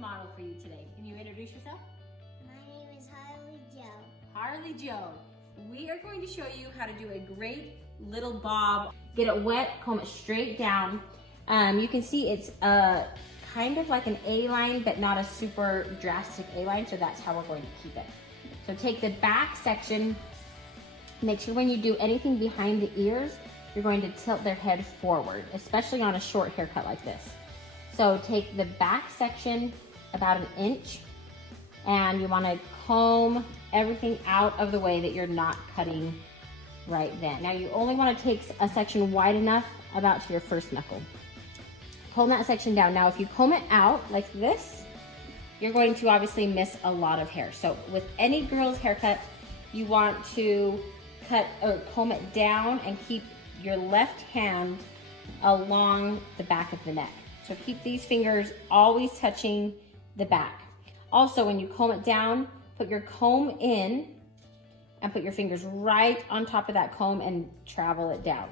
model for you today. Can you introduce yourself? My name is Harley Joe. Harley Joe. We are going to show you how to do a great little bob. Get it wet, comb it straight down. You can see it's kind of like an A-line, but not a super drastic A-line, so that's how we're going to keep it. So take the back section, make sure when you do anything behind the ears, you're going to tilt their head forward, especially on a short haircut like this. So take the back section about 1 inch, and you want to comb everything out of the way that you're not cutting right then. Now you only want to take a section wide enough about to your first knuckle. Comb that section down. Now if you comb it out like this, you're going to obviously miss a lot of hair. So with any girl's haircut, you want to cut or comb it down and keep your left hand along the back of the neck. So keep these fingers always touching the back. Also, when you comb it down, put your comb in and put your fingers right on top of that comb and travel it down.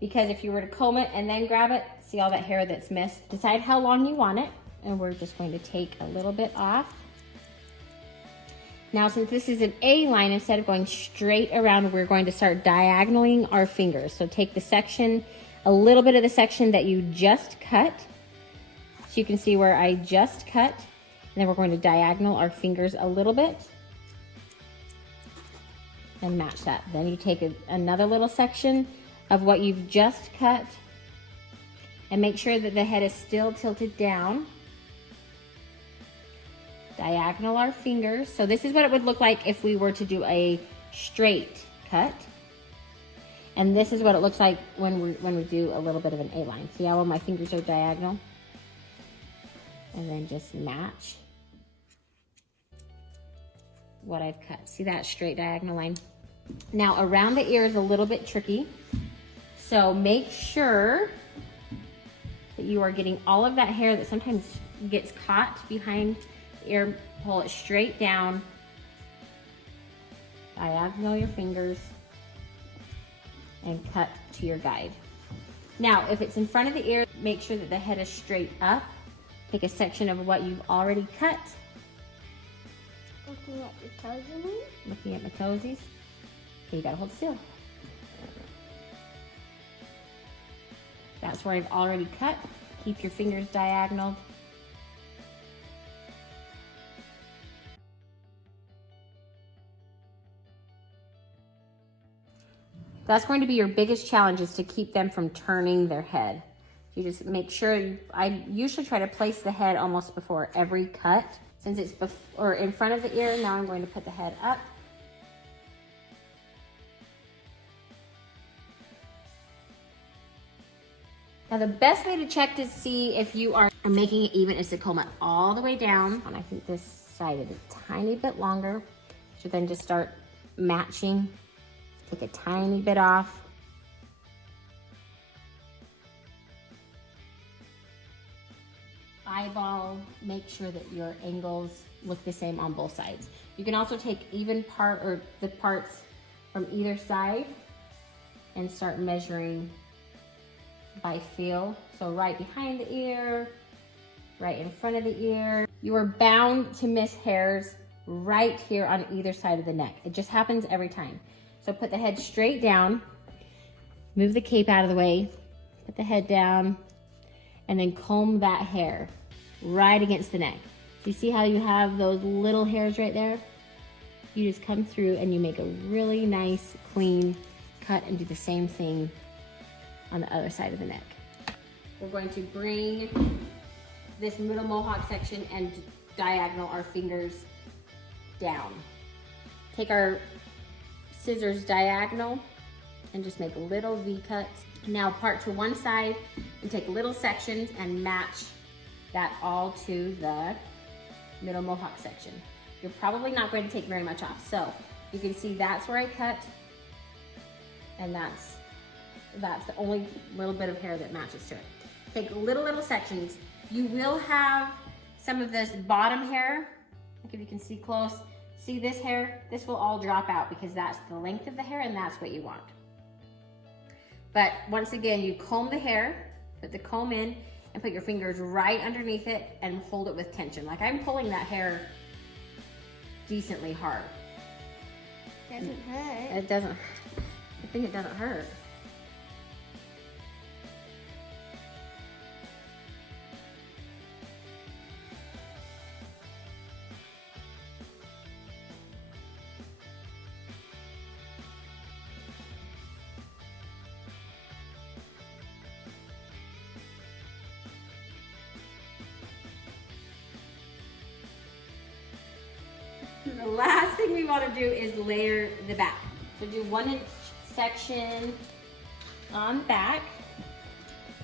Because if you were to comb it and then grab it, see all that hair that's missed? Decide how long you want it, and we're just going to take a little bit off. Now, since this is an A-line, instead of going straight around, we're going to start diagonaling our fingers. So take the section, a little bit of the section that you just cut. So you can see where I just cut. And then we're going to diagonal our fingers a little bit and match that. Then you take another little section of what you've just cut and make sure that the head is still tilted down. Diagonal our fingers. So this is what it would look like if we were to do a straight cut. And this is what it looks like when we do a little bit of an A-line. See how my fingers are diagonal? And then just match what I've cut. See that straight diagonal line? Now around the ear is a little bit tricky. So make sure that you are getting all of that hair that sometimes gets caught behind the ear. Pull it straight down. Diagonal your fingers and cut to your guide. Now, if it's in front of the ear, make sure that the head is straight up. Take a section of what you've already cut. Looking at your toes, you mean? Looking at my toesies. Okay, you gotta hold still. That's where I've already cut. Keep your fingers diagonal. That's going to be your biggest challenge, is to keep them from turning their head. You just make sure, I usually try to place the head almost before every cut. Since it's or in front of the ear, now I'm going to put the head up. Now the best way to check to see if you are making it even is to comb it all the way down. And I think this side is a tiny bit longer. So then just start matching. Take a tiny bit off. Eyeball, make sure that your angles look the same on both sides. You can also take even part or the parts from either side and start measuring by feel. So right behind the ear, right in front of the ear. You are bound to miss hairs right here on either side of the neck. It just happens every time. So put the head straight down, move the cape out of the way, put the head down, and then comb that hair right against the neck. So you see how you have those little hairs right there? You just come through and you make a really nice, clean cut and do the same thing on the other side of the neck. We're going to bring this middle mohawk section and diagonal our fingers down. Take our scissors diagonal and just make little V cuts. Now part to one side and take little sections and match that all to the middle mohawk section. You're probably not going to take very much off. So you can see that's where I cut, and that's the only little bit of hair that matches to it. Take little sections. You will have some of this bottom hair, like if you can see close, see this hair? This will all drop out because that's the length of the hair and that's what you want. But once again, you comb the hair, put the comb in, and put your fingers right underneath it and hold it with tension. Like I'm pulling that hair decently hard. Doesn't hurt. It doesn't, I think it doesn't hurt. The last thing we want to do is layer the back. So do 1 inch section on the back.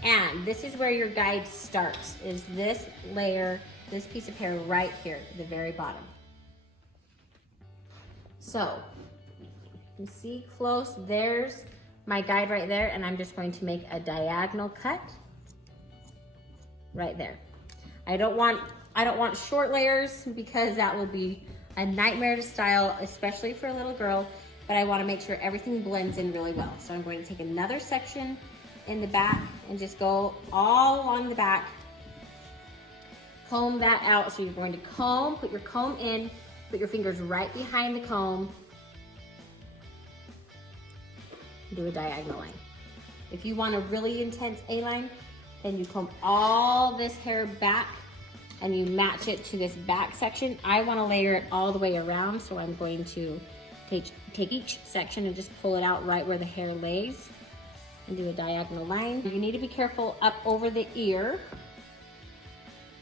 And this is where your guide starts, is this layer, this piece of hair right here at the very bottom. So you see close, there's my guide right there, and I'm just going to make a diagonal cut right there. I don't want short layers because that will be a nightmare to style, especially for a little girl, but I want to make sure everything blends in really well. So I'm going to take another section in the back and just go all along the back. Comb that out. So you're going to comb, put your comb in, put your fingers right behind the comb, do a diagonal line. If you want a really intense A-line, then you comb all this hair back and you match it to this back section. I want to layer it all the way around, so I'm going to take each section and just pull it out right where the hair lays and do a diagonal line. You need to be careful up over the ear.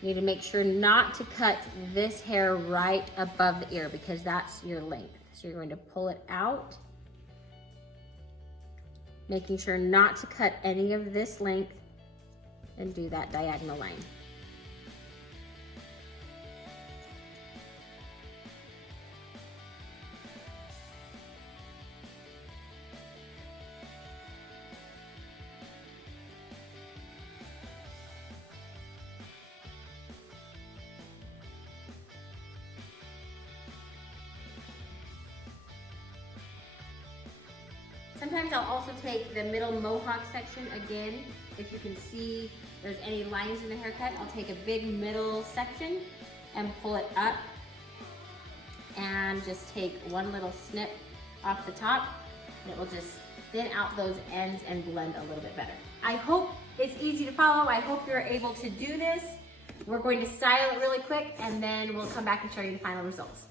You need to make sure not to cut this hair right above the ear because that's your length. So you're going to pull it out, making sure not to cut any of this length, and do that diagonal line. Sometimes I'll also take the middle mohawk section again. If you can see there's any lines in the haircut, I'll take a big middle section and pull it up and just take one little snip off the top, and it will just thin out those ends and blend a little bit better. I hope it's easy to follow. I hope you're able to do this. We're going to style it really quick and then we'll come back and show you the final results.